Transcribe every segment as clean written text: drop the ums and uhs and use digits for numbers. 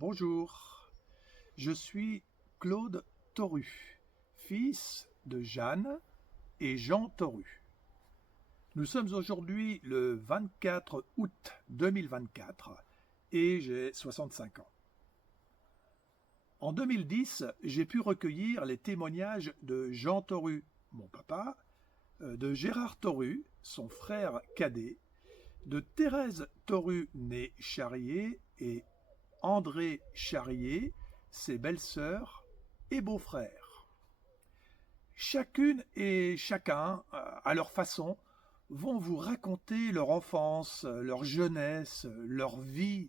Bonjour, je suis Claude Torru, fils de Jeanne et Jean Torru. Nous sommes aujourd'hui le 24 août 2024 et j'ai 65 ans. En 2010, j'ai pu recueillir les témoignages de Jean Torru, mon papa, de Gérard Torru, son frère cadet, de Thérèse Torru, née Charrier, et André Charrier, ses belles-sœurs et beaux-frères. Chacune et chacun, à leur façon, vont vous raconter leur enfance, leur jeunesse, leur vie,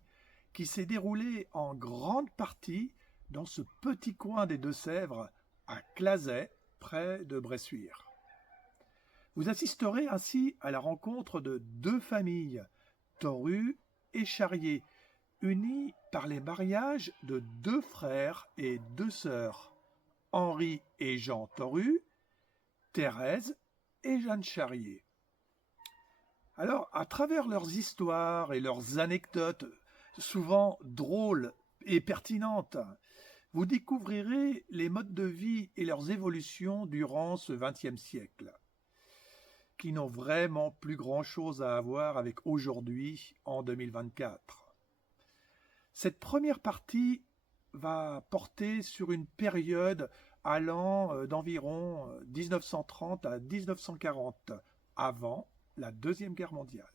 qui s'est déroulée en grande partie dans ce petit coin des Deux-Sèvres, à Clazet, près de Bressuire. Vous assisterez ainsi à la rencontre de deux familles, Torru et Charrier, unies par les mariages de deux frères et deux sœurs, Henri et Jean Torru, Thérèse et Jeanne Charrier. Alors, à travers leurs histoires et leurs anecdotes, souvent drôles et pertinentes, vous découvrirez les modes de vie et leurs évolutions durant ce XXe siècle, qui n'ont vraiment plus grand-chose à voir avec aujourd'hui, en 2024. Cette première partie va porter sur une période allant d'environ 1930 à 1940, avant la Deuxième Guerre mondiale.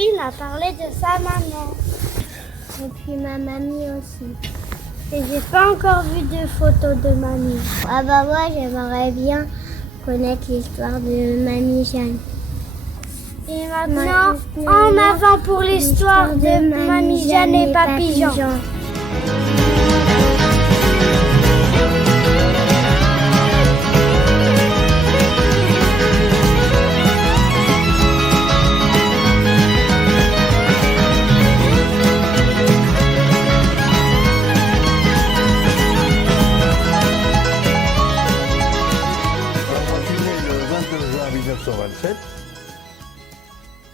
Il m'a parlé de sa maman. Et puis ma mamie aussi. Et j'ai pas encore vu de photos de mamie. Ah bah moi j'aimerais bien connaître l'histoire de mamie Jeanne. Et maintenant, en avant pour l'histoire de mamie Jeanne et papy Jean.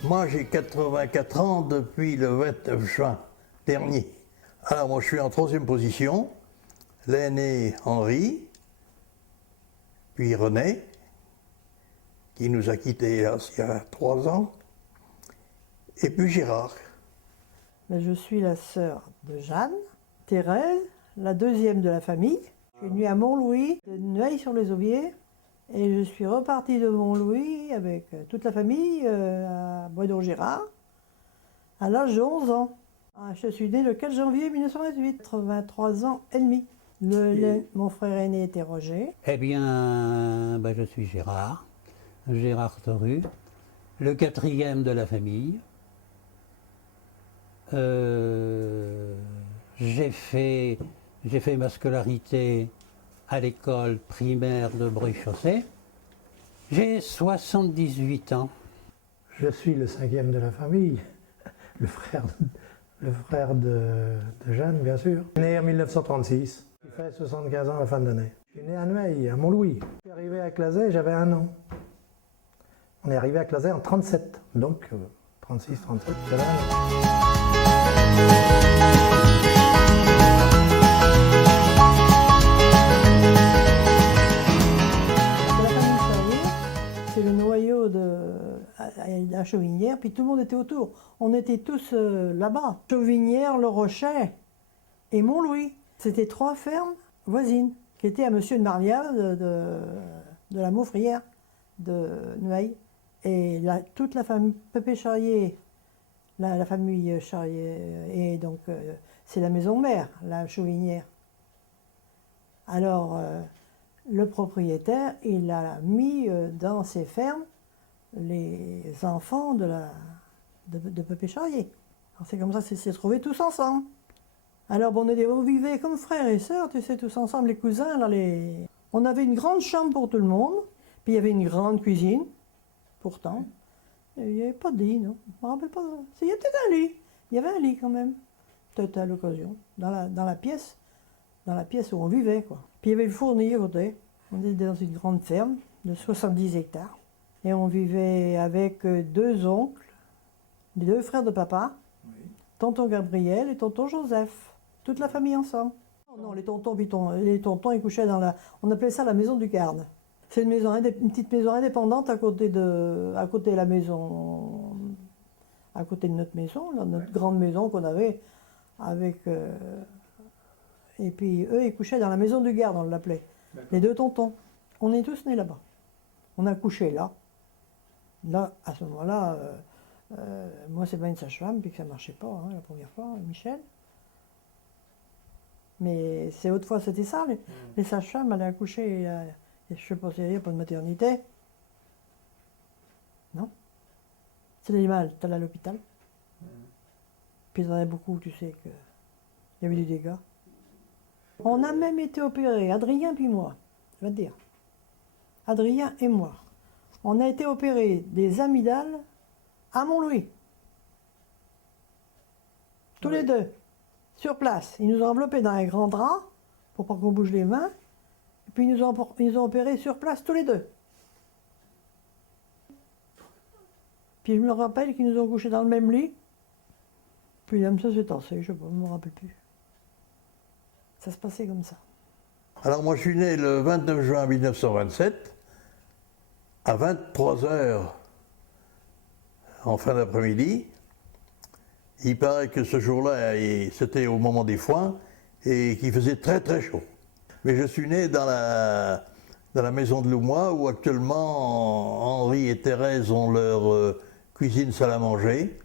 Moi, j'ai 84 ans depuis le 29 juin dernier. Alors, moi, je suis en troisième position. L'aîné Henri, puis René, qui nous a quittés il y a 3 ans, et puis Gérard. Je suis la sœur de Jeanne, Thérèse, la deuxième de la famille. Je suis née à Montlouis, de Nueil-sur-les-Aubiers. Et je suis repartie de Montlouis avec toute la famille à Bois-d'Or-Gérard à l'âge de 11 ans. Je suis née le 4 janvier 1928, 83 ans et demi. Mon frère aîné était Roger. Eh bien, je suis Gérard Torru, le quatrième de la famille. J'ai fait ma scolarité à l'école primaire de Brie-Chaussée. J'ai 78 ans. Je suis le cinquième de la famille, le frère de Jeanne, bien sûr. Né en 1936. Il fait 75 ans à la fin de l'année. Je suis né à Nueil, à Montlouis. Arrivé à Clazet, j'avais 1 an. On est arrivé à Clazet en 37, donc 36, 37, j'avais 1 an. La famille Charrier, c'est le noyau à Chauvignières, puis tout le monde était autour. On était tous là-bas. Chauvignières, Le Rochet et Montlouis. C'était 3 fermes voisines qui étaient à Monsieur de Marlial de la Maufrière de Nueil. Et toute la famille Pépé Charrier, la famille Charrier, et donc c'est la maison mère, la Chauvignière. Alors, le propriétaire, il a mis dans ses fermes les enfants de Pépé Charrier. Alors c'est comme ça qu'ils s'est trouvés tous ensemble. Alors bon, on vivait comme frères et sœurs, tu sais, tous ensemble, les cousins. Là, on avait une grande chambre pour tout le monde, puis il y avait une grande cuisine, pourtant. Il n'y avait pas de lit, non, je ne me rappelle pas. Il y avait peut-être un lit, il y avait un lit quand même, peut-être à l'occasion, dans la pièce où on vivait, quoi. Puis il y avait le fourni à côté. On était dans une grande ferme de 70 hectares. Et on vivait avec 2 oncles, les 2 frères de papa, tonton Gabriel et tonton Joseph. Toute la famille ensemble. Non, les tontons, ils couchaient dans on appelait ça la maison du garde. C'est une petite maison indépendante à côté de la maison, à côté de notre maison, là, notre grande maison qu'on avait avec... et puis eux, ils couchaient dans la maison du garde, on l'appelait. Les 2 tontons. On est tous nés là-bas. On a couché là. Là, à ce moment-là, moi c'est pas une sage-femme, puis que ça marchait pas, hein, la première fois, Michel. Mais c'est autrefois c'était ça, les sages-femmes allaient accoucher, je sais pas s'il n'y a pas de maternité. Non. C'est l'animal, t'es allé à l'hôpital. Puis il y en avait beaucoup, tu sais, qu'il y avait des dégâts. On a même été opérés, Adrien puis moi, je vais te dire. Adrien et moi. On a été opérés des amygdales à Montlouis. Tous les 2, sur place. Ils nous ont enveloppés dans un grand drap, pour pas qu'on bouge les mains. Et puis ils nous ont opérés sur place, tous les 2. Puis je me rappelle qu'ils nous ont couchés dans le même lit. Puis l'homme ça s'est tassé, je sais pas, je me rappelle plus. Ça se passait comme ça. Alors moi je suis né le 29 juin 1927, à 23h en fin d'après-midi. Il paraît que ce jour-là, c'était au moment des foins et qu'il faisait très très chaud. Mais je suis né dans la maison de Loumois où actuellement Henri et Thérèse ont leur cuisine salle à manger.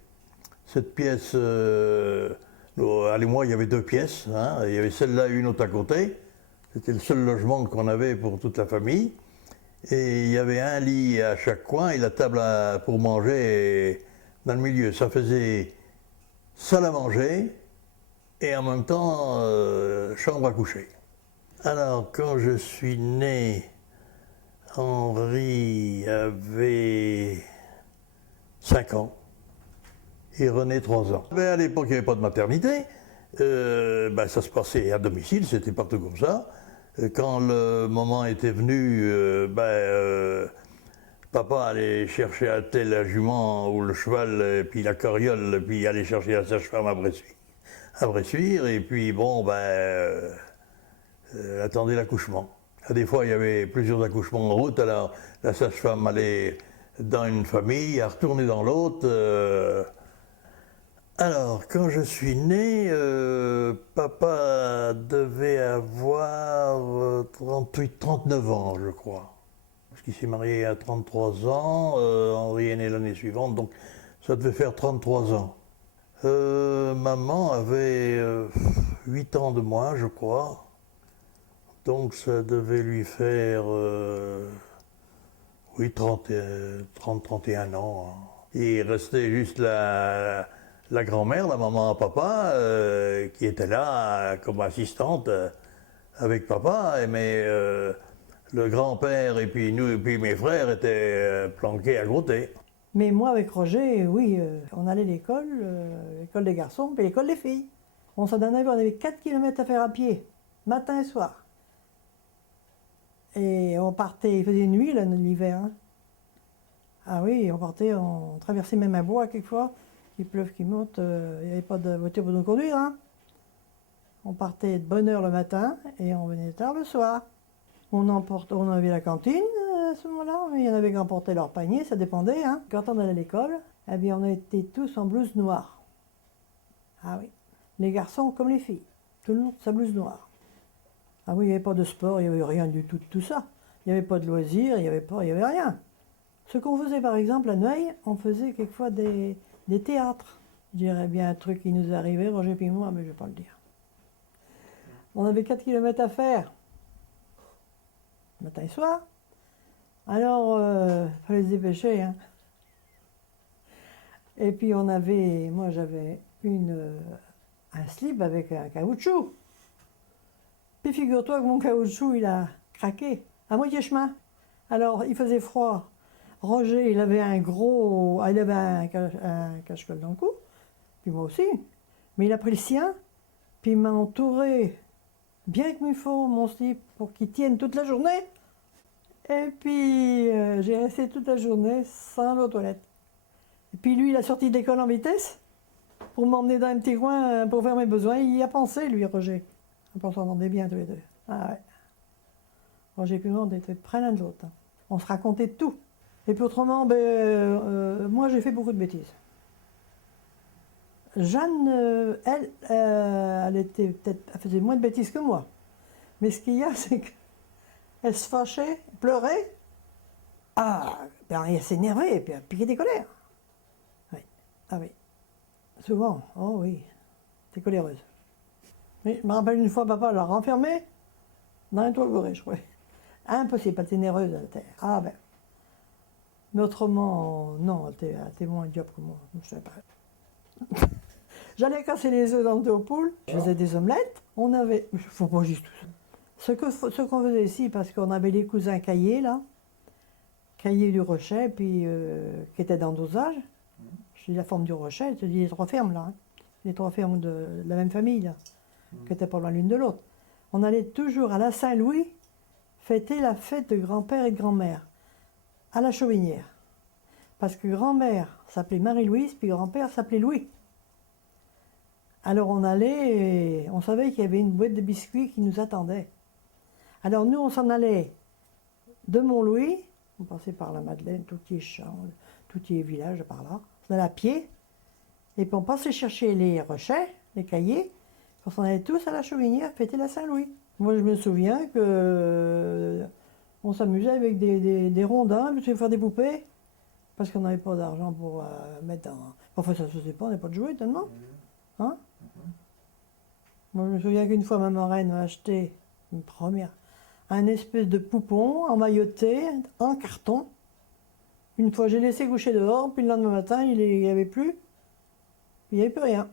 Cette pièce, à Loumois il y avait 2 pièces, hein. Il y avait celle-là et une autre à côté. C'était le seul logement qu'on avait pour toute la famille. Et il y avait un lit à chaque coin et la table pour manger dans le milieu. Ça faisait salle à manger et en même temps chambre à coucher. Alors quand je suis né, Henri avait 5 ans et René 3 ans. Mais à l'époque il n'y avait pas de maternité, ça se passait à domicile, c'était partout comme ça. Quand le moment était venu, papa allait chercher à tel la jument ou le cheval, et puis la carriole, puis aller chercher la sage-femme à Bressuire, et puis bon, attendait l'accouchement. Des fois, il y avait plusieurs accouchements en route, alors la sage-femme allait dans une famille, à retourner dans l'autre. Alors, quand je suis né, papa devait avoir 39 ans, je crois. Parce qu'il s'est marié à 33 ans, Henri est né l'année suivante, donc ça devait faire 33 ans. Maman avait 8 ans de moins, je crois. Donc ça devait lui faire, 30-31 ans. Il restait juste la grand-mère, la maman à papa, qui était là comme assistante avec papa, mais le grand-père et puis nous et puis mes frères étaient planqués à côté. Mais moi avec Roger, oui, on allait à l'école, l'école des garçons, puis l'école des filles. On avait 4 km à faire à pied, matin et soir. Et on partait, il faisait nuit là, l'hiver. Hein. Ah oui, on partait, on traversait même un bois quelquefois. Il pleuve, qui monte, il n'y avait pas de voiture pour nous conduire. Hein. On partait de bonne heure le matin et on venait tard le soir. On avait la cantine à ce moment-là, mais il y en avait qui emportaient leur panier, ça dépendait. Hein. Quand on allait à l'école, eh bien, on était tous en blouse noire. Ah oui, les garçons comme les filles, tout le monde sa blouse noire. Ah oui, il n'y avait pas de sport, il n'y avait rien du tout de tout ça. Il n'y avait pas de loisirs, il n'y avait rien. Ce qu'on faisait par exemple à Noailles, on faisait quelquefois des théâtres. Je dirais bien un truc qui nous arrivait, Roger et moi, mais je ne vais pas le dire. On avait 4 kilomètres à faire, matin et soir. Alors, il fallait se dépêcher. Hein. Et puis moi j'avais un slip avec un caoutchouc. Puis figure-toi que mon caoutchouc, il a craqué à moitié chemin. Alors, il faisait froid. Roger, il avait un cache-col dans le cou, puis moi aussi. Mais il a pris le sien, puis il m'a entouré bien comme il faut, mon slip, pour qu'il tienne toute la journée. Et puis, j'ai resté toute la journée sans aller aux toilettes. Et puis lui, il a sorti d'école en vitesse pour m'emmener dans un petit coin pour faire mes besoins. Il y a pensé, lui, Roger. On s'entendait bien tous les deux. Ah ouais. Roger et moi, on était près l'un de l'autre. Hein. On se racontait tout. Et puis autrement, moi, j'ai fait beaucoup de bêtises. Jeanne, elle faisait moins de bêtises que moi. Mais ce qu'il y a, c'est qu'elle se fâchait, pleurait. Ah, elle s'énervait et puis elle piquait des colères. Oui. Ah oui. Souvent. Oh oui. T'es coléreuse. Mais je me rappelle une fois, papa l'a renfermée dans un toit goré, je crois. Impossible, elle était nerveuse à la terre. Ah ben. Mais autrement, non, elle était moins idiote que moi. Je savais pas. J'allais casser les œufs dans le thé aux poules, je faisais des omelettes. On avait. Il faut pas juste tout ça. Ce qu'on faisait ici, parce qu'on avait les cousins Caillé, là, Caillé du Rocher, puis qui étaient dans dosage. Je dis la forme du Rocher, je te dis les 3 fermes, là. Hein. Les 3 fermes de la même famille, là. Qui n'étaient pas loin l'une de l'autre. On allait toujours à la Saint-Louis fêter la fête de grand-père et de grand-mère, à la Chauvinière. Parce que grand-mère s'appelait Marie-Louise, puis grand-père s'appelait Louis. Alors on allait, et on savait qu'il y avait une boîte de biscuits qui nous attendait. Alors nous, on s'en allait de Mont-Louis, on passait par la Madeleine, tout petit champ, tout petit village par là, on allait à pied, et puis on passait chercher les rochers, les cahiers, on s'en allait tous à la Chauvinière fêter la Saint-Louis. Moi, je me souviens que on s'amusait avec des rondins, puis faire des poupées, parce qu'on n'avait pas d'argent pour mettre dans... Enfin, ça se faisait pas, on n'avait pas de jouets tellement. Hein? Moi, je me souviens qu'une fois, ma marraine m'a acheté une première, un espèce de poupon emmailloté en carton. Une fois, j'ai laissé coucher dehors, puis le lendemain matin, il n'y avait plus. Il n'y avait plus rien.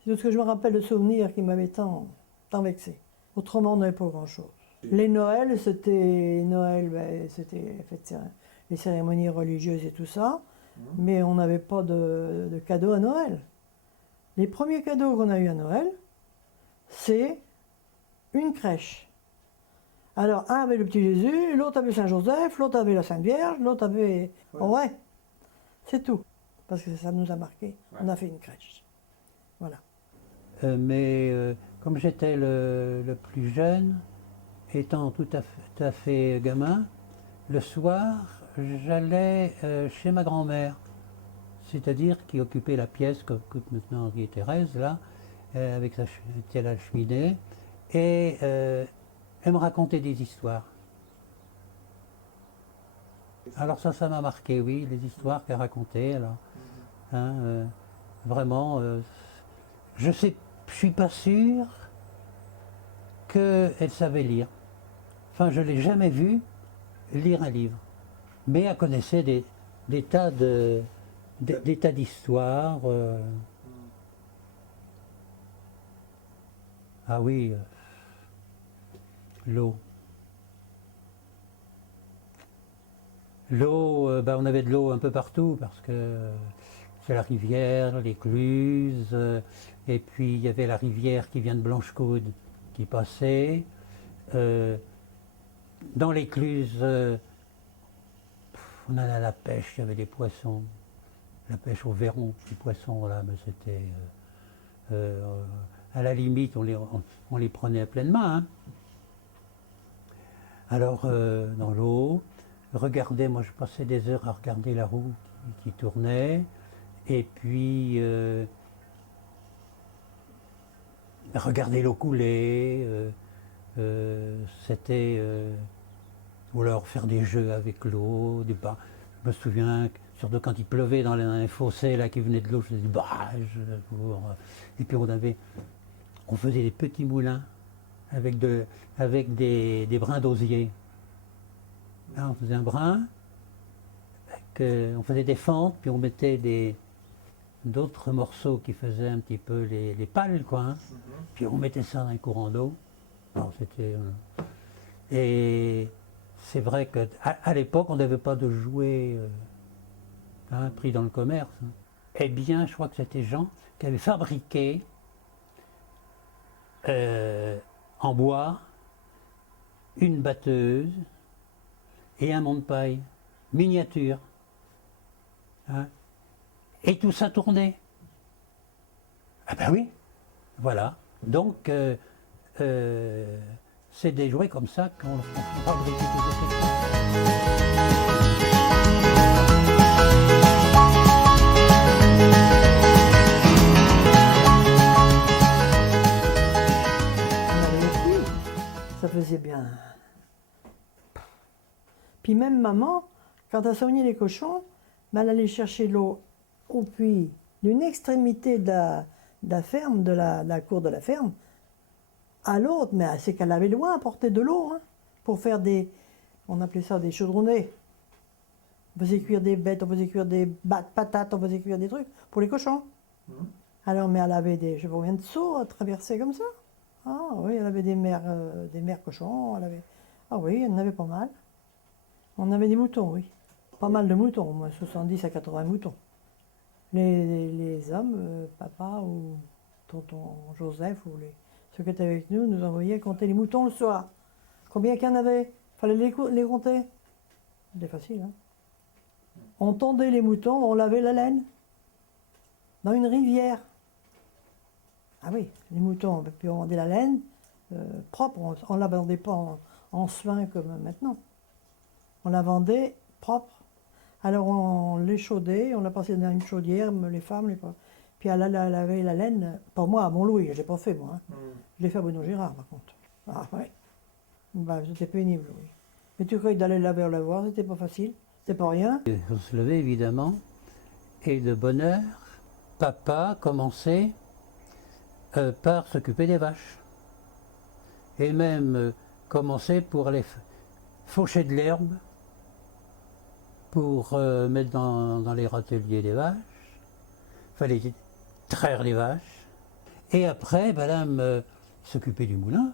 C'est tout ce que je me rappelle de souvenirs qui m'avaient tant vexé. Autrement, on n'avait pas grand-chose. Les Noëls, c'était les cérémonies religieuses et tout ça, mais on n'avait pas de cadeaux à Noël. Les premiers cadeaux qu'on a eu à Noël, c'est une crèche. Alors, un avait le petit Jésus, l'autre avait Saint-Joseph, l'autre avait la Sainte Vierge, l'autre avait... Ouais. Oh ouais, c'est tout. Parce que ça nous a marqué. Ouais. On a fait une crèche. Voilà. Comme j'étais le plus jeune, étant tout à fait gamin, le soir, j'allais chez ma grand-mère, c'est-à-dire qui occupait la pièce qu'occupe maintenant Henri et Thérèse, là, avec la cheminée, et elle me racontait des histoires. Alors ça m'a marqué, oui, les histoires qu'elle racontait. Alors, hein, vraiment, je suis pas sûr qu'elle savait lire. Enfin, je l'ai jamais vue lire un livre, mais elle connaissait des tas d'histoires. Ah oui, l'eau. L'eau, on avait de l'eau un peu partout parce que c'est la rivière, l'écluse, et puis il y avait la rivière qui vient de Blanchecoude qui passait. Dans l'écluse, on allait à la pêche, il y avait des poissons. La pêche au verron, les poissons, là, mais c'était... à la limite, on les prenait à pleine main. Hein. Alors, dans l'eau, regarder, moi je passais des heures à regarder la roue qui tournait, et puis regarder l'eau couler, c'était... ou alors faire des jeux avec l'eau, des bas. Je me souviens, surtout quand il pleuvait dans les fossés là, qui venaient de l'eau, je faisais du barrage. Et puis on faisait des petits moulins avec des brins d'osier. Là, on faisait un brin, on faisait des fentes, puis on mettait d'autres morceaux qui faisaient un petit peu les pales, quoi. Hein. Puis on mettait ça dans un courant d'eau. Alors c'était... et c'est vrai qu'à l'époque, on n'avait pas de jouets pris dans le commerce. Hein. Eh bien, je crois que c'était Jean qui avait fabriqué en bois une batteuse et un monte-paille miniature. Hein. Et tout ça tournait. Ah ben oui, voilà. Donc, c'est des jouets comme ça qu'on fabriquait tous les temps. Ça faisait bien. Puis même maman, quand elle soignait les cochons, elle allait chercher l'eau au puits d'une extrémité de la ferme, de la cour de la ferme, à l'autre, mais c'est qu'elle avait loin à porter de l'eau, hein, pour faire on appelait ça des chaudronnets. On faisait cuire des bêtes, on faisait cuire des patates, on faisait cuire des trucs pour les cochons. Alors, mais elle avait je sais pas combien de seaux à traverser comme ça. Ah oui, elle avait des mères cochons, ah oui, elle en avait pas mal. On avait des moutons, oui. Pas mal de moutons, moi, 70 à 80 moutons. Les hommes, papa ou tonton Joseph ou ceux qui étaient avec nous envoyaient compter les moutons le soir. Combien qu'il y en avait? Il fallait les compter. C'était facile, hein. On tondait les moutons, on lavait la laine dans une rivière. Ah oui, les moutons, puis on vendait la laine propre, on ne la vendait pas en soin comme maintenant. On la vendait propre. Alors on l'échaudait, on la passait dans une chaudière, les femmes, puis elle lavait la laine, pas moi, à Montlouis, je ne l'ai pas fait moi. Hein. Je l'ai fait à Benoît Girard par contre. Ah ouais, bah, c'était pénible, oui. Mais tu croyais d'aller laver au lavoir, c'était pas facile, c'était pas rien. On se levait évidemment, et de bonne heure, papa commençait par s'occuper des vaches. Et même commençait pour aller faucher de l'herbe, pour mettre dans les râteliers des vaches. Il fallait traire les vaches. Et après, madame s'occupait du moulin.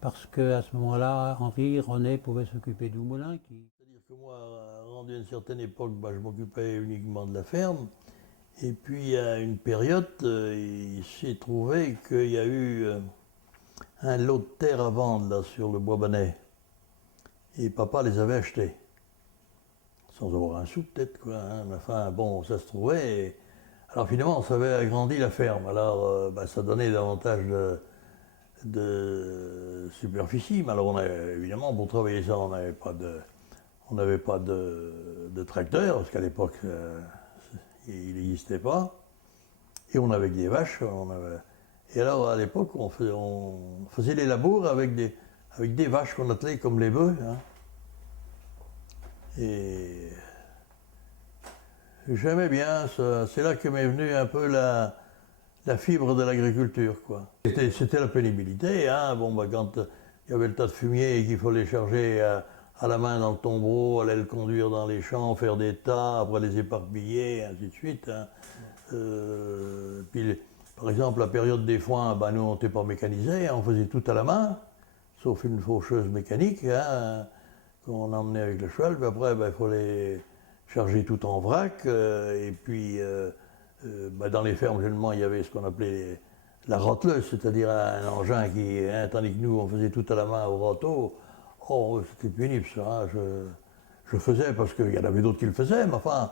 Parce qu'à ce moment-là, Henri, René pouvaient s'occuper du moulin. C'est-à-dire que moi, rendu à une certaine époque, je m'occupais uniquement de la ferme. Et puis à une période, il s'est trouvé qu'il y a eu un lot de terre à vendre là, sur le Bois-Banais. Et papa les avait achetés. Sans avoir un sou peut-être, quoi. Hein. Mais enfin, bon, ça se trouvait. Et... alors finalement, ça avait agrandi la ferme. Alors ça donnait davantage de superficie. Mais alors évidemment, pour travailler ça, on n'avait pas de tracteur, parce qu'à l'époque, il n'existait pas. Et on avait des vaches. Et alors à l'époque, on faisait les labours avec des vaches qu'on attelait comme les bœufs. Hein. Et j'aimais bien ça. C'est là que m'est venue un peu la fibre de l'agriculture, quoi. C'était la pénibilité, hein. Bon, quand il y avait le tas de fumier et qu'il fallait charger à la main dans le tombereau, aller le conduire dans les champs, faire des tas, après les éparpiller, ainsi de suite. Hein. Puis, par exemple, la période des foins, nous, on n'était pas mécanisés, hein, on faisait tout à la main, sauf une faucheuse mécanique, hein, qu'on emmenait avec le cheval. Puis après, il fallait charger tout en vrac. Et puis, dans les fermes, généralement, il y avait ce qu'on appelait la rotteleuse, c'est-à-dire un engin qui, hein, tandis que nous, on faisait tout à la main au râteau, Oh, c'était pénible ça. Hein. Je faisais parce qu'il y en avait d'autres qui le faisaient, mais enfin,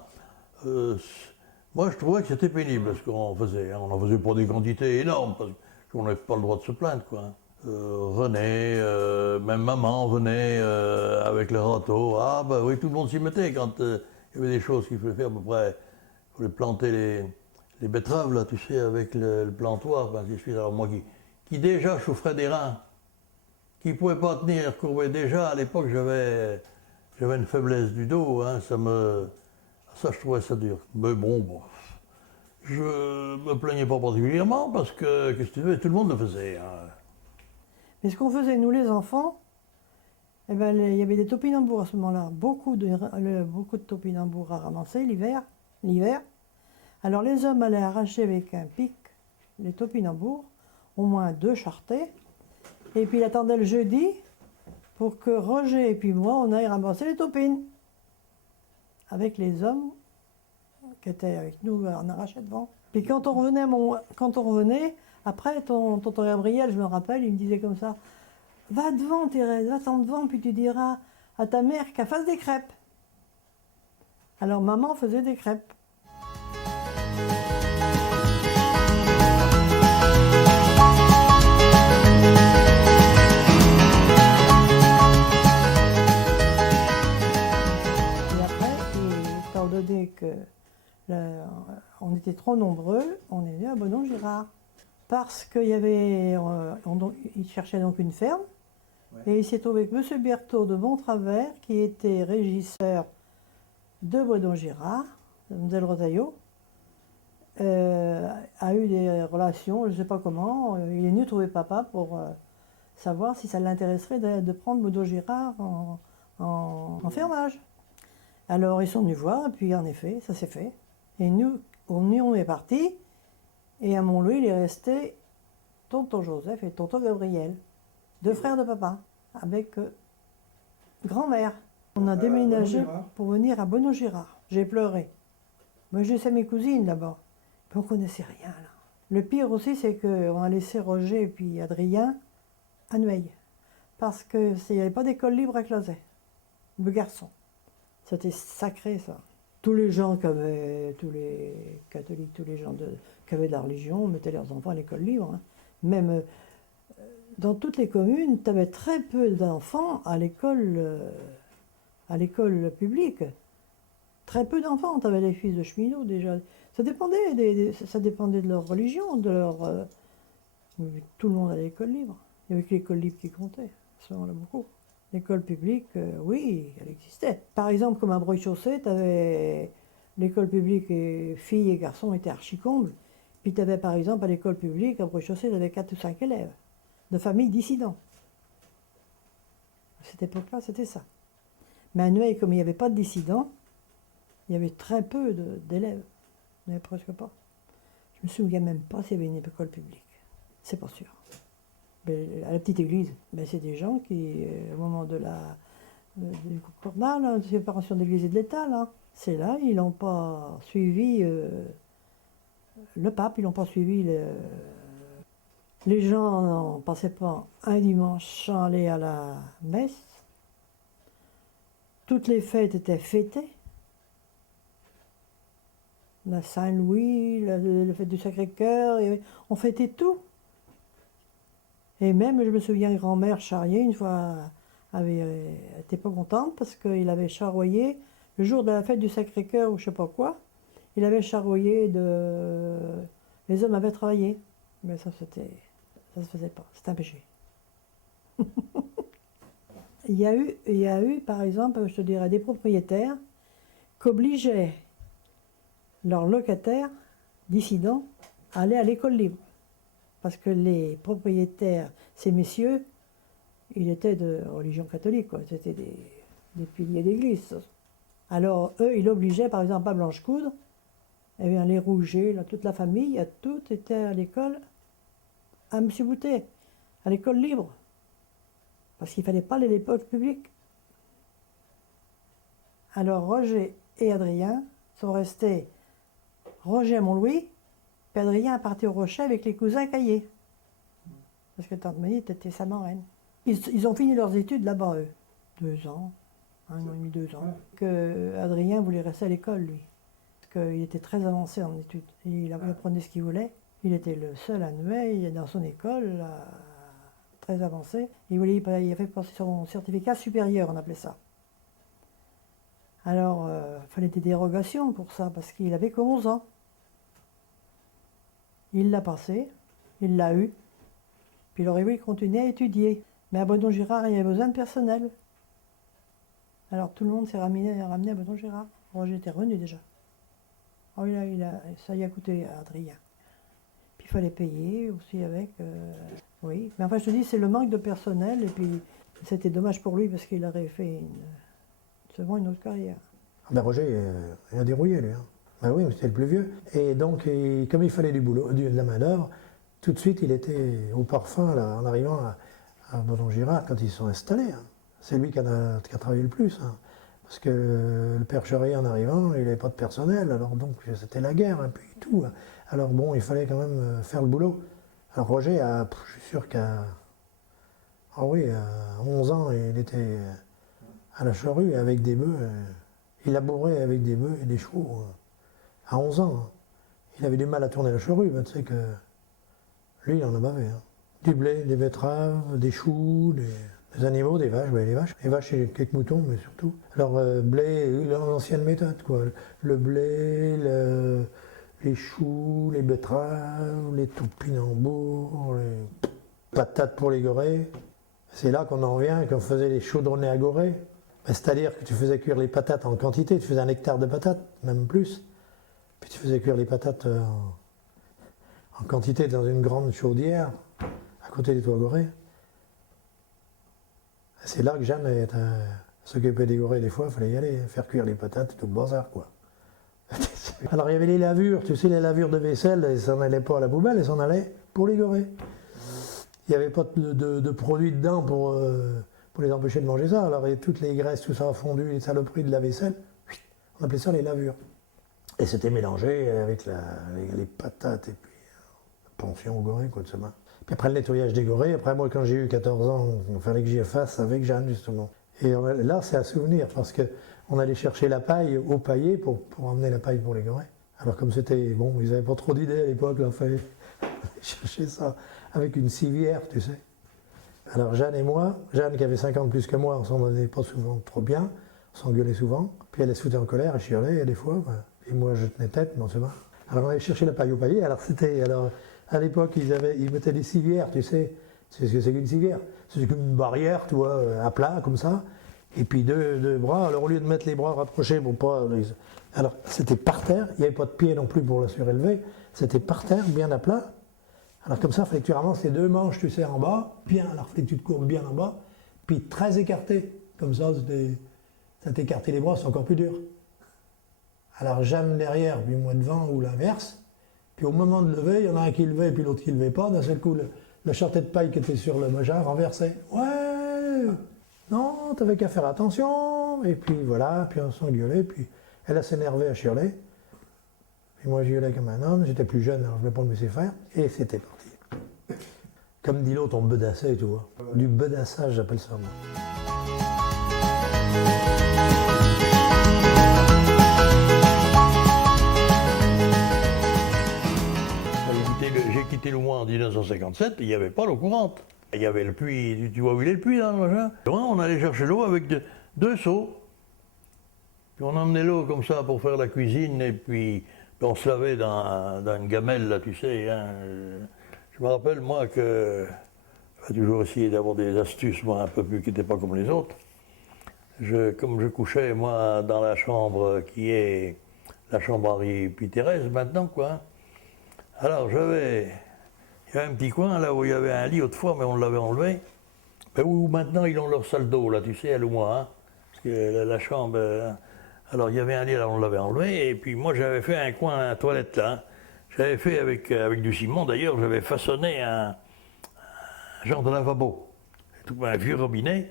moi je trouvais que c'était pénible ce qu'on faisait. Hein. On en faisait pour des quantités énormes parce qu'on n'avait pas le droit de se plaindre, quoi. René, même maman venait avec le râteau. Ah bah oui, tout le monde s'y mettait quand il y avait des choses qu'il fallait faire à peu près. Il fallait planter les betteraves, là, tu sais, avec le plantoir, ainsi de suite. Alors moi qui déjà souffrais des reins, qui ne pouvait pas tenir, courbé déjà, à l'époque j'avais une faiblesse du dos, hein, ça je trouvais ça dur. Mais bon, je me plaignais pas particulièrement parce que, qu'est-ce que tu veux, tout le monde le faisait. Hein. Mais ce qu'on faisait, nous les enfants, eh ben, il y avait des topinambours à ce moment-là, beaucoup de topinambours à ramasser l'hiver. Alors les hommes allaient arracher avec un pic les topinambours, au moins 2 charretés, et puis ils attendaient le jeudi pour que Roger et puis moi, on aille ramasser les topines avec les hommes qui étaient avec nous en arrachait devant. Puis quand on revenait, après, tonton Gabriel, je me rappelle, il me disait comme ça, « Va devant Thérèse, va-t'en devant, puis tu diras à ta mère qu'elle fasse des crêpes. » Alors maman faisait des crêpes. Donné que on était trop nombreux, on est venu à Bonon-Girard. Parce qu'il y avait, il cherchait donc une ferme, et il s'est trouvé que M. Berthaud de Montravers, qui était régisseur de Bonon-Girard, Mlle Rosaillot, a eu des relations, je ne sais pas comment, il est venu trouver papa pour savoir si ça l'intéresserait de prendre Bonon-Girard en fermage. Alors ils sont venus voir, et puis en effet, ça s'est fait. Et nous, on est partis, et à Montlouis, il est resté tonton Joseph et tonton Gabriel, 2 frères de papa, avec grand-mère. On a déménagé pour venir à Bonon-Girard. J'ai pleuré. Moi, je laissais mes cousines d'abord, puis on ne connaissait rien là. Le pire aussi, c'est qu'on a laissé Roger et puis Adrien à Nueil, parce qu'il n'y avait pas d'école libre à Closet, de garçons. C'était sacré, ça. Tous les gens qui avaient, tous les catholiques, tous les gens qui avaient de la religion, mettaient leurs enfants à l'école libre. Hein. Même dans toutes les communes, tu avais très peu d'enfants à l'école publique. Très peu d'enfants. Tu avais les fils de cheminots déjà. Ça dépendait de leur religion, de leur... tout le monde allait à l'école libre. Il n'y avait que l'école libre qui comptait. À ce moment-là, beaucoup. L'école publique, oui, elle existait. Par exemple, comme à Breuil-Chaussée, tu avais l'école publique, et filles et garçons étaient archi-combles. Puis tu avais par exemple à l'école publique, à Breuil-Chaussée, tu avais 4 ou 5 élèves, de familles dissidents. À cette époque-là, c'était ça. Mais à Nueil, comme il n'y avait pas de dissidents, il y avait très peu d'élèves. Il n'y en avait presque pas. Je me souviens même pas s'il y avait une école publique. C'est pas sûr. À la petite église, c'est des gens qui, au moment du concordat, de séparation de l'église et de l'État, c'est là, ils n'ont pas suivi le pape, ils n'ont pas suivi les gens ne passaient pas un dimanche sans aller à la messe. Toutes les fêtes étaient fêtées. La Saint-Louis, la fête du Sacré-Cœur, on fêtait tout. Et même, je me souviens, grand-mère Charrier, une fois, n'était pas contente parce qu'il avait charroyé, le jour de la fête du Sacré-Cœur ou je sais pas quoi, il avait charroyé les hommes avaient travaillé. Mais ça se faisait pas, c'est un péché. il y a eu, par exemple, je te dirais, des propriétaires qui obligeaient leurs locataires dissidents à aller à l'école libre. Parce que les propriétaires, ces messieurs, ils étaient de religion catholique, quoi. C'était des piliers d'église. Alors, eux, ils obligeaient, par exemple, à Blanche-Coudre, eh bien, les Rouget, là, toute la famille, tout était à l'école, à M. Boutet, à l'école libre. Parce qu'il ne fallait pas aller à l'époque publique. Alors, Roger et Adrien sont restés, Roger à Montlouis, puis Adrien est parti au Rocher avec les cousins Caillé. Parce que tante Mélie était sa marraine. Ils ont fini leurs études là-bas, eux. 2 ans, 1 an et demi, 2 ans, que Adrien voulait rester à l'école, lui. Parce qu'il était très avancé en études. Il apprenait ce qu'il voulait. Il était le seul à Neuilly, dans son école, très avancé. Il avait passé son certificat supérieur, on appelait ça. Alors, il fallait des dérogations pour ça, parce qu'il avait que 11 ans. Il l'a passé, il l'a eu, puis il aurait voulu continuer à étudier. Mais à Bodon-Girard, il y avait besoin de personnel. Alors tout le monde s'est ramené à Bodon-Girard. Roger était revenu déjà. Oh, ça y a coûté à Adrien. Puis il fallait payer aussi avec. Oui, mais enfin je te dis, c'est le manque de personnel, et puis c'était dommage pour lui parce qu'il aurait fait seulement une autre carrière. Ben Roger, il a dérouillé lui. Hein. Ben oui, mais c'était le plus vieux. Et donc, comme il fallait du boulot, de la main-d'œuvre, tout de suite il était au parfum là, en arrivant à Bodon-Girard quand ils se sont installés. Hein. C'est lui qui a travaillé le plus. Hein. Parce que le père Charrier, en arrivant, il n'avait pas de personnel, alors donc c'était la guerre, et puis tout. Alors bon, il fallait quand même faire le boulot. Alors Roger, je suis sûr qu'à 11 ans, il était à la charrue avec des bœufs. Il labourait avec des bœufs et des chevaux. À 11 ans, hein. Il avait du mal à tourner la charrue, mais tu sais que lui, il en a bavé. Hein. Du blé, des betteraves, des choux, des animaux, des vaches, les vaches. Les vaches et quelques moutons, mais surtout. Alors, blé, l'ancienne méthode, quoi. Le blé, les choux, les betteraves, les topinambours, les patates pour les gorées. C'est là qu'on en vient, qu'on faisait les chaudronnés à gorées. C'est-à-dire que tu faisais cuire les patates en quantité, tu faisais 1 hectare de patates, même plus. Puis tu faisais cuire les patates en quantité dans une grande chaudière, à côté des toits gorées. C'est là que Jeanne s'occupait des gorées des fois, il fallait y aller, faire cuire les patates, tout le bazar, quoi. Alors il y avait les lavures, tu sais, les lavures de vaisselle, elles s'en allaient pas à la poubelle, elles s'en allaient pour les gorées. Il n'y avait pas de produits dedans pour les empêcher de manger ça. Alors toutes les graisses, tout ça fondu, les saloperies de la vaisselle, on appelait ça les lavures. Et c'était mélangé avec les patates et puis la pension aux gorées, quoi, de ce main. Puis après le nettoyage des gorées, après moi quand j'ai eu 14 ans, il fallait que j'y fasse avec Jeanne justement. Et là c'est à souvenir parce qu'on allait chercher la paille au paillet pour emmener la paille pour les gorées. Alors comme c'était, bon, ils n'avaient pas trop d'idées à l'époque, il fallait chercher ça avec une civière, tu sais. Alors Jeanne et moi, Jeanne qui avait 50 plus que moi, on s'en donnait pas souvent trop bien, on s'engueulait souvent. Puis elle se foutait en colère, elle chialait des fois, et moi je tenais tête, bon c'est vrai. Alors on allait chercher la paille au paillet, alors à l'époque ils mettaient des civières, tu sais ce que c'est qu'une civière? C'est comme une barrière, tu vois, à plat, comme ça, et puis deux bras, alors au lieu de mettre les bras rapprochés pour pas... Alors c'était par terre, il n'y avait pas de pied non plus pour la surélever, c'était par terre, bien à plat. Alors comme ça, il fallait que tu ramasses les 2 manches, tu sais, en bas, bien, alors il fallait que tu te courbes bien en bas, puis très écarté, comme ça t'écartait les bras, c'est encore plus dur. Alors Jeanne derrière, puis moi devant, ou l'inverse, puis au moment de lever, il y en a un qui levait, puis l'autre qui levait pas, d'un seul coup, le charret de paille qui était sur le machin renversait. Ouais, non, t'avais qu'à faire attention, et puis voilà, puis on s'engueulait, puis elle a s'énervé à chialer. Et moi, j'y allais comme un homme, j'étais plus jeune, alors je ne voulais pas me laisser faire, et c'était parti. Comme dit l'autre, on bedassait, tu vois. Du bedassage, j'appelle ça, moi. J'ai quitté le Mans en 1957, il n'y avait pas l'eau courante. Il y avait le puits, tu vois où il est le puits, là, le machin. On allait chercher l'eau avec 2 seaux. Puis on emmenait l'eau comme ça pour faire la cuisine, et puis on se lavait dans une gamelle, là, tu sais. Hein. Je me rappelle, moi, que j'ai toujours essayé d'avoir des astuces, moi, un peu plus qui n'étaient pas comme les autres. Comme je couchais, moi, dans la chambre qui est la chambre Henri puis Thérèse, maintenant, quoi. Alors, il y avait un petit coin, là, où il y avait un lit autrefois, mais on l'avait enlevé. Mais où maintenant, ils ont leur salle d'eau, là, tu sais, elle ou moi, hein. Parce que la chambre... Alors il y avait un lit là, on l'avait enlevé, et puis moi j'avais fait un coin à toilette là. J'avais fait avec du ciment d'ailleurs, j'avais façonné un genre de lavabo, tout un vieux robinet,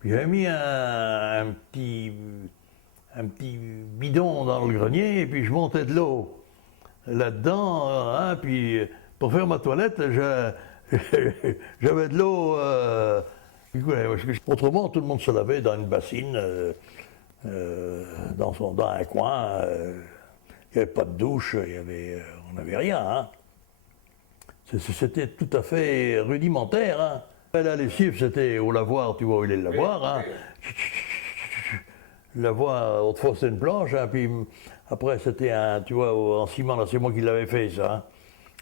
puis j'avais mis un petit bidon dans le grenier, et puis je montais de l'eau là-dedans, hein, puis pour faire ma toilette, j'avais de l'eau Autrement, tout le monde se lavait dans une bassine, dans un coin. Il n'y avait pas de douche, on n'avait rien. Hein. C'était tout à fait rudimentaire. Hein. La lessive, c'était au lavoir, tu vois où il est le lavoir. Hein. Le lavoir, autrefois c'était une planche, hein, puis après c'était tu vois, en ciment, là c'est moi qui l'avais fait ça, hein,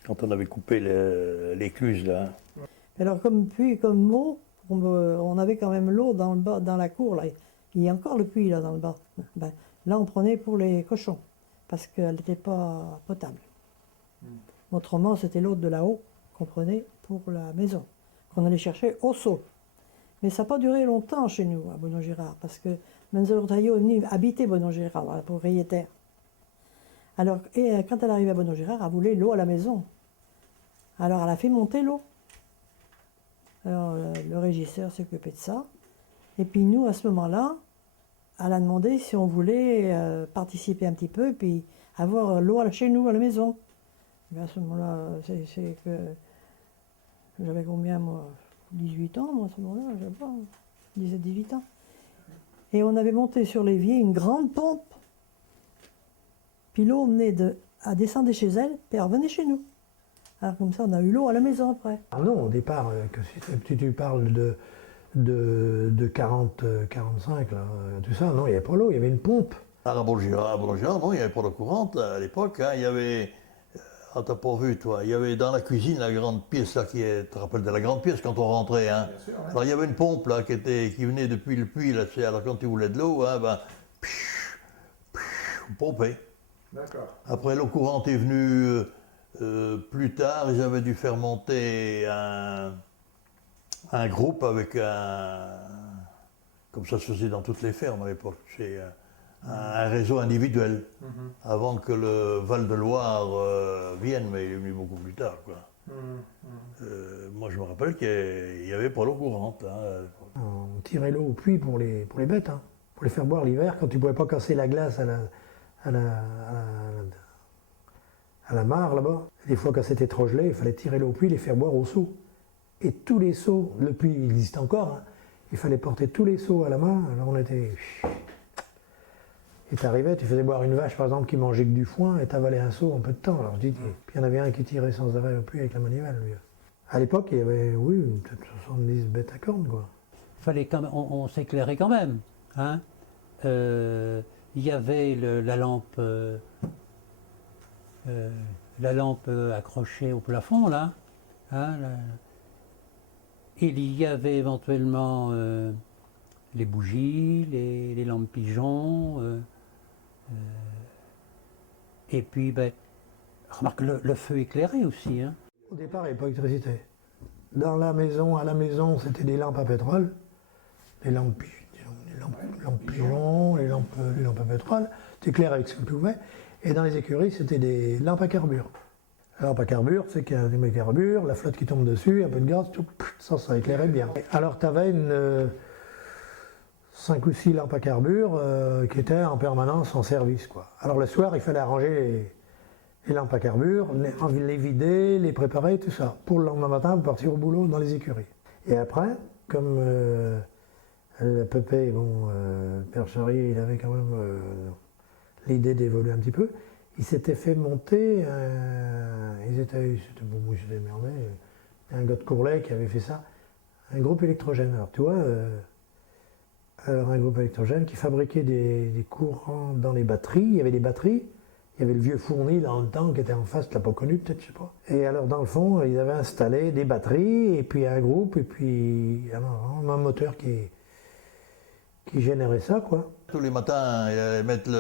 quand on avait coupé l'écluse là. Hein. Alors comme puits, comme mot, on avait quand même l'eau dans le bas, dans la cour là. Il y a encore le puits là dans le bas. Ben, là on prenait pour les cochons, parce qu'elle n'était pas potable. Autrement c'était l'eau de là-haut qu'on prenait pour la maison, qu'on allait chercher au seau. Mais ça n'a pas duré longtemps chez nous, à Bonnot-Girard, parce que Mademoiselle Taillot est venue habiter Bonnot-Girard, dans la propriétaire. Alors, et quand elle arrivait à Bonnot-Girard, elle voulait l'eau à la maison. Alors, elle a fait monter l'eau. Alors, le régisseur s'est occupé de ça. Et puis, nous, à ce moment-là, elle a demandé si on voulait participer un petit peu, puis avoir l'eau chez nous, à la maison. Mais à ce moment-là, c'est que j'avais combien, moi 18 ans, moi, à ce moment-là, je sais pas, 17-18 ans. Et on avait monté sur l'évier une grande pompe. Puis l'eau elle descendait chez elle, puis elle revenait chez nous. Alors comme ça, on a eu l'eau à la maison après. Ah non, au départ, si tu parles de 40, 45, là, tout ça, non, il n'y avait pas l'eau, il y avait une pompe. À Bonnot-Girard, non, il n'y avait pas d'eau courante à l'époque, hein, il y avait... Ah, t'as pas vu, toi. Il y avait dans la cuisine la grande pièce, là, tu te rappelles de la grande pièce quand on rentrait, hein. Bien sûr, ouais. Alors, il y avait une pompe, là, qui venait depuis le puits, là, alors quand tu voulais de l'eau, hein, ben, on pompait. D'accord. Après, l'eau courante est venue plus tard, ils avaient dû faire monter un groupe avec comme ça se faisait dans toutes les fermes à l'époque, un réseau individuel, avant que le Val-de-Loire vienne, mais il est venu beaucoup plus tard, quoi. Moi, je me rappelle qu'il n'y avait pas l'eau courante. Hein. On tirait l'eau au puits pour les bêtes, hein, pour les faire boire l'hiver, quand tu ne pouvais pas casser la glace à la mare, là-bas. Des fois, quand c'était trop gelé, il fallait tirer l'eau au puits et les faire boire au seau. Et tous les seaux, le puits il existe encore, hein, il fallait porter tous les seaux à la main, alors on était... Et t'arrivais, tu faisais boire une vache par exemple qui mangeait que du foin et t'avalais un seau en peu de temps. Alors je dis, puis il y en avait un qui tirait sans arrêt au puits avec la manivelle, lui. À l'époque, il y avait, oui, peut-être 70 bêtes à cornes, quoi. Fallait quand même, on s'éclairait quand même, hein. Il y avait la lampe accrochée au plafond, là. Hein, il y avait éventuellement les bougies, les lampes pigeons. Et puis, ben, remarque le feu éclairé aussi. Hein. Au départ, il n'y avait pas d'électricité. Dans la maison, à la maison, c'était des lampes à pétrole, les lampes pigeons, les lampes à pétrole. Tu éclaires avec ce que tu pouvais. Et dans les écuries, c'était des lampes à carbure. La lampe à carbure, c'est qu'il y a des carbures, la flotte qui tombe dessus, un peu de gaz, tout, ça éclairait bien. Alors, tu avais 5 ou 6 lampes à carbure qui étaient en permanence en service, quoi. Alors le soir, il fallait arranger les lampes à carbure, les vider, les préparer, tout ça, pour le lendemain matin pour partir au boulot dans les écuries. Et après, comme le Pépé, Père Charrier, il avait quand même l'idée d'évoluer un petit peu, il s'était fait monter, il s'était merdé, un gars de Courlay qui avait fait ça, un groupe électrogène. Alors tu vois, un groupe électrogène qui fabriquait des courants dans les batteries. Il y avait des batteries, il y avait le vieux Fourni dans le temps qui était en face, tu l'as pas connu peut-être, je sais pas. Et alors dans le fond, ils avaient installé des batteries, et puis un groupe, et puis un moteur qui générait ça, quoi. Tous les matins, ils allaient mettre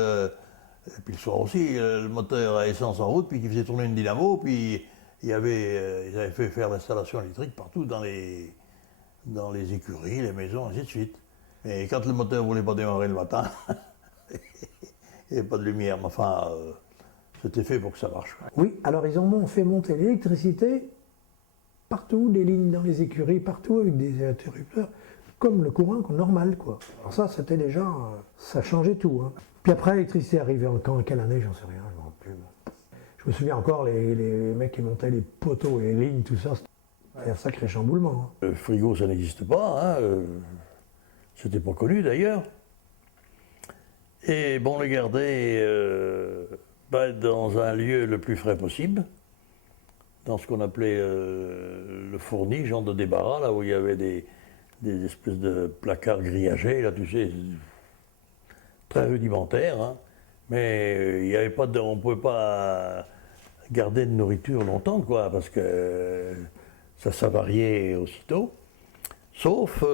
et puis le soir aussi, le moteur à essence en route, puis qui faisait tourner une dynamo, puis ils avaient fait faire l'installation électrique partout dans les écuries, les maisons, ainsi de suite. Et quand le moteur ne voulait pas démarrer le matin, il n'y avait pas de lumière, mais enfin, c'était fait pour que ça marche. Oui, alors ils ont fait monter l'électricité partout, des lignes dans les écuries, partout avec des interrupteurs, comme le courant normal, quoi. Alors ça, c'était déjà, ça changeait tout, hein. Puis après, l'électricité arrivait en quelle année, j'en sais rien, je ne me rappelle plus. Je me souviens encore, les mecs qui montaient les poteaux et les lignes, tout ça. Il y a un sacré chamboulement. Hein. Le frigo, ça n'existe pas, hein, c'était pas connu d'ailleurs. Et bon, on le gardait dans un lieu le plus frais possible, dans ce qu'on appelait le fourni, genre de débarras, là où il y avait des espèces de placards grillagés, là, tu sais, très rudimentaires, hein. Mais il y avait pas on ne pouvait pas garder de nourriture longtemps, quoi, parce que ça s'avariait aussitôt. Sauf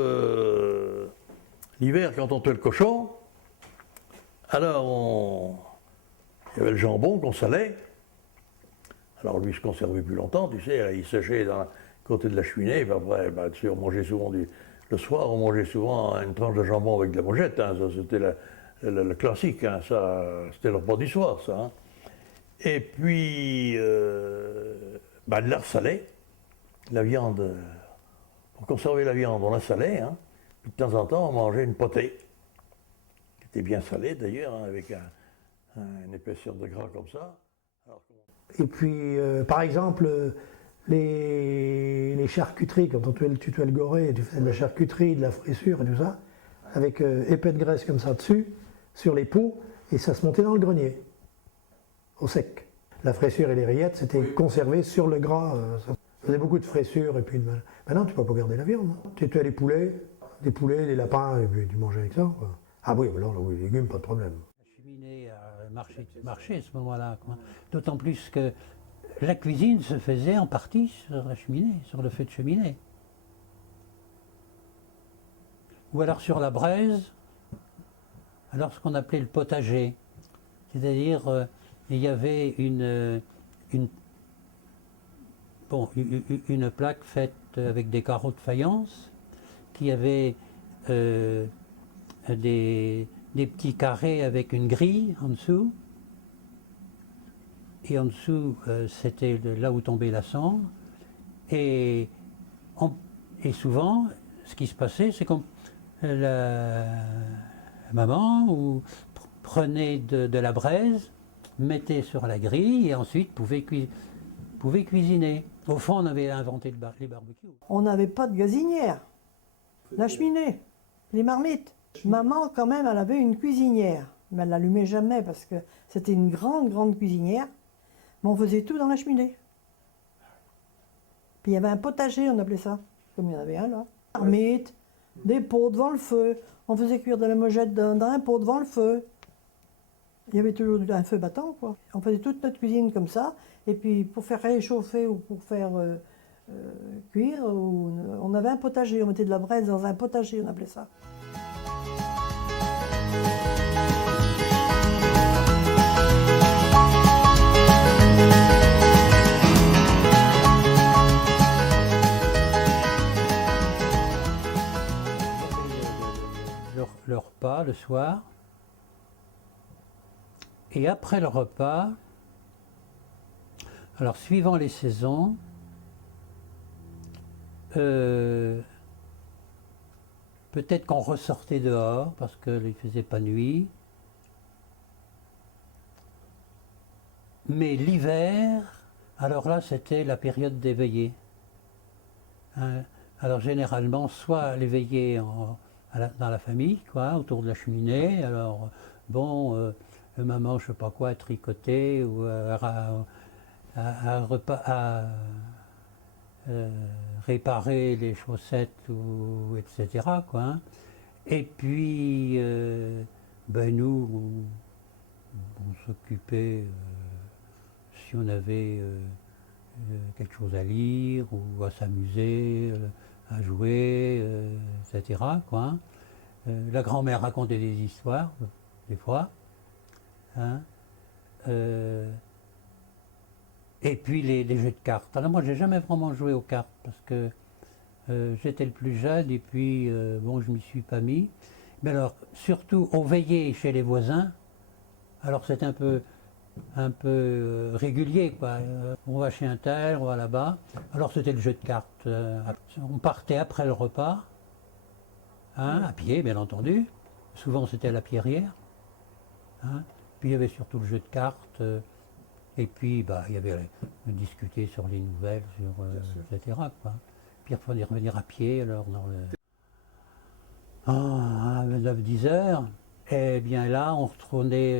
l'hiver, quand on tuait le cochon, alors il y avait le jambon qu'on salait. Alors lui, il se conservait plus longtemps, tu sais, il séchait dans côté de la cheminée, et puis après, tu sais, on mangeait souvent le soir, on mangeait souvent une tranche de jambon avec de la mojette, hein, ça c'était le classique, hein, ça, c'était le repas du soir, ça. Hein. Et puis, il la salait, la viande, pour conserver la viande, on la salait, hein, puis de temps en temps, on mangeait une potée, qui était bien salée d'ailleurs, hein, avec une épaisseur de gras comme ça. Alors, et puis, par exemple, les charcuteries, quand tu tuais le goré, tu faisais de la charcuterie, de la frissure et tout ça, avec épais de graisse comme ça dessus, sur les pots, et ça se montait dans le grenier, au sec. La fraissure et les rillettes, c'était conservé sur le gras. Ça faisait beaucoup de fraissure, et puis maintenant, tu ne peux pas garder la viande. Hein. Tu tuais les poulets, des lapins, et puis tu mangeais avec ça. Quoi. Ah oui, alors oui, les légumes, pas de problème. La cheminée a marché à ce moment-là, quoi. D'autant plus que la cuisine se faisait en partie sur la cheminée, sur le feu de cheminée. Ou alors sur la braise, alors ce qu'on appelait le potager. C'est-à-dire, il y avait une plaque faite avec des carreaux de faïence, qui avait des petits carrés avec une grille en dessous. Et en dessous, c'était là où tombait la cendre. Et souvent, ce qui se passait, c'est que la maman prenait de la braise, mettait sur la grille et ensuite pouvait cuisiner. Au fond, on avait inventé les barbecues. On n'avait pas de gazinière. La cheminée, les marmites. Maman, quand même, elle avait une cuisinière. Mais elle l'allumait jamais parce que c'était une grande, grande cuisinière. Mais on faisait tout dans la cheminée. Puis il y avait un potager, on appelait ça, comme il y en avait un là. Marmite, des pots devant le feu. On faisait cuire de la mojette dans un pot devant le feu. Il y avait toujours un feu battant, quoi. On faisait toute notre cuisine comme ça. Et puis pour faire réchauffer ou pour faire cuire, on avait un potager. On mettait de la braise dans un potager, on appelait ça. Le repas le soir, et après le repas, alors suivant les saisons, peut-être qu'on ressortait dehors parce qu'il ne faisait pas nuit, mais l'hiver, alors là c'était la période des veillées. Hein, alors généralement, soit les veillées dans la famille, quoi, autour de la cheminée. Alors, bon, maman, je sais pas quoi, tricoter ou réparer les chaussettes, etc., quoi. Hein. Et puis, nous, on s'occupait, si on avait quelque chose à lire ou à s'amuser, à jouer, etc., quoi. La grand-mère racontait des histoires, des fois. Hein. Et puis les jeux de cartes. Alors moi, j'ai jamais vraiment joué aux cartes parce que j'étais le plus jeune et puis, je m'y suis pas mis. Mais alors, surtout, on veillait chez les voisins. Alors c'était un peu régulier, quoi. On va chez un tel, on va là-bas. Alors c'était le jeu de cartes. On partait après le repas, hein, à pied, bien entendu. Souvent c'était à la pierrière. Hein. Puis il y avait surtout le jeu de cartes. Et puis, il y avait discuter sur les nouvelles, etc. Quoi. Puis il fallait revenir à pied, alors dans le... à 9-10 heures, et bien là,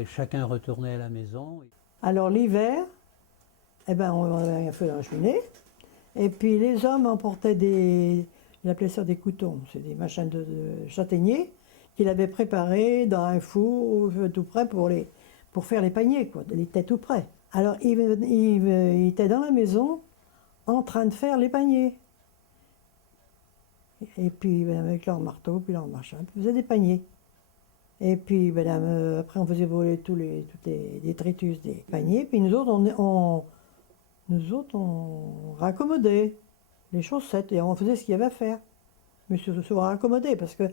chacun retournait à la maison. Alors l'hiver, on avait un feu dans la cheminée, et puis les hommes emportaient ils appelaient ça des coutons, c'est des machins de châtaignier qu'il avait préparés dans un four tout près pour faire les paniers, quoi. Il était tout prêt. Alors il était dans la maison en train de faire les paniers. Et puis avec leur marteau, puis leur machin, ils faisaient des paniers. Et puis après on faisait voler tous les détritus des paniers, puis nous autres on raccommodait les chaussettes et on faisait ce qu'il y avait à faire. Mais souvent raccommoder, parce que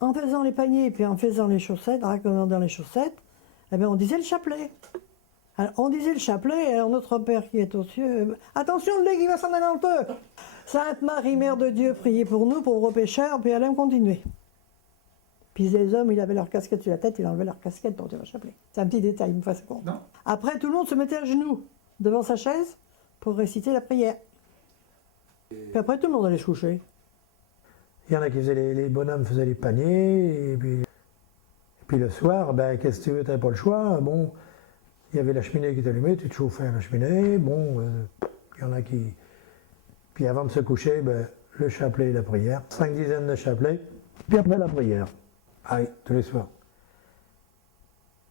en faisant les paniers puis en faisant les chaussettes, en raccommodant les chaussettes, on disait le chapelet. Alors, on disait le chapelet, alors notre Père qui est aux cieux, attention le lait qui va s'en aller dans le feu. Sainte Marie, Mère de Dieu, priez pour nous, pauvres pécheurs, puis allez continuer. Puis les hommes, ils avaient leur casquette sur la tête, ils enlevaient leur casquette pour dire le chapelet. C'est un petit détail, il me fasse compte. Non. Après, tout le monde se mettait à genoux devant sa chaise pour réciter la prière. Puis après, tout le monde allait se coucher. Il y en a qui faisaient les bonhommes faisaient les paniers, et puis le soir, qu'est-ce que tu veux, t'avais pas le choix. Bon, il y avait la cheminée qui était allumée, tu te chauffais à la cheminée, il y en a qui... Puis avant de se coucher, le chapelet et la prière, 5 dizaines de chapelets, puis après la prière. Aïe, tous les soirs.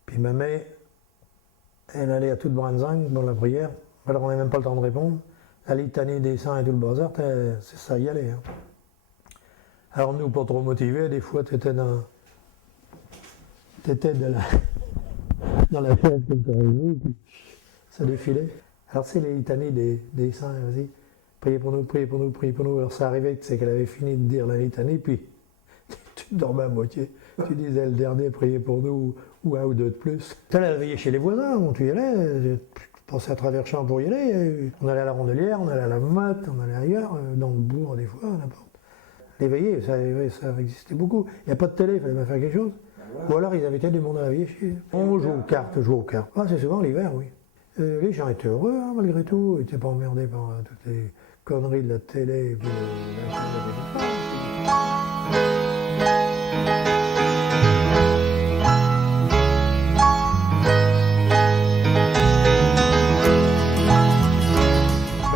Puis ma mère, elle allait à toute branzingue dans la prière, alors on n'avait même pas le temps de répondre. La litanie des saints et tout le bazar, c'est ça y allait. Hein. Alors nous, pas trop motivés, des fois t'étais dans la chaise comme ça, puis ça défilait. Alors c'est les litanies des saints, vas-y, priez pour nous, priez pour nous, priez pour nous. Alors ça arrivait, tu sais qu'elle avait fini de dire la litanie, puis tu dormais à moitié. Tu disais le dernier, priez pour nous, ou un ou deux de plus. Tu allais veiller chez les voisins, tu y allais, tu passais à travers champs pour y aller. On allait à la Rondelière, on allait à la Motte, on allait ailleurs, dans le bourg des fois, n'importe. Les veillées, ça existait beaucoup. Il n'y a pas de télé, il fallait bien faire quelque chose. Ou alors ils invitaient du monde à la veillée chez eux. On joue aux cartes, Ah, c'est souvent l'hiver, oui. Les gens étaient heureux, hein, malgré tout. Ils n'étaient pas emmerdés par toutes les conneries de la télé et puis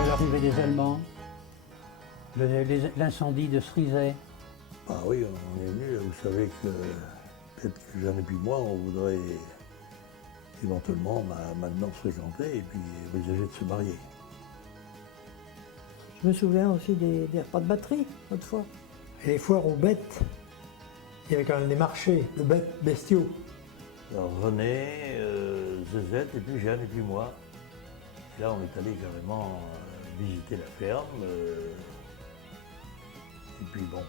L'arrivée des Allemands, l'incendie de Cerizay. Ah oui, on est venu, vous savez que peut-être que Jeanne et puis moi, on voudrait éventuellement maintenant se fréquenter et puis envisager de se marier. Je me souviens aussi des repas de batterie, autrefois. Et les foires aux bêtes, il y avait quand même des marchés de bêtes bestiaux. Alors René, Zezette et puis Jeanne et puis moi. Et là, on est allé carrément visiter la ferme. Et puis bon,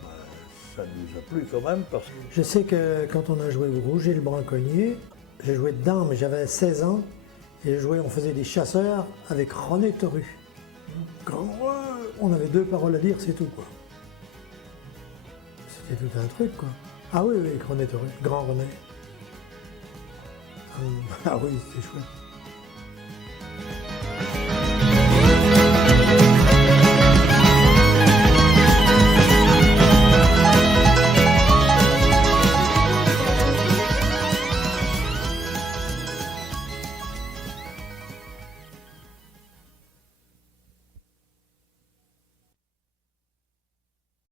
ça nous a plu quand même parce que... Je sais que quand on a joué au Rouge et le Braconnier, j'ai joué dedans, mais j'avais 16 ans. Et on faisait des chasseurs avec René Toru. On avait 2 paroles à dire, c'est tout, quoi. C'était tout un truc, quoi. Ah oui, René Toru, grand René. Ah oui, c'était chouette.